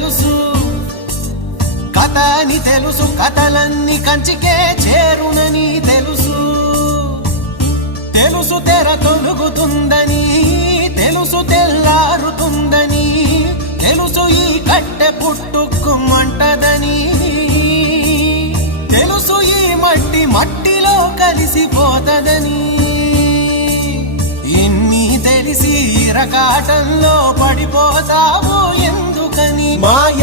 తెలుసు, కథ అని తెలుసు, కథలన్నీ కంచికే చేరునని తెలుసు. తెలుసు తెర తొలుగుతుందని, తెలుసు తెల్లారుతుందని, తెలుసు ఈ కట్టె పుట్టుకుమంటదని, తెలుసు ఈ మట్టి మట్టిలో కలిసిపోతదని. ఇన్ని తెలిసి ఇరకాటంలో పడిపోతావు ఎందుకని? మాయ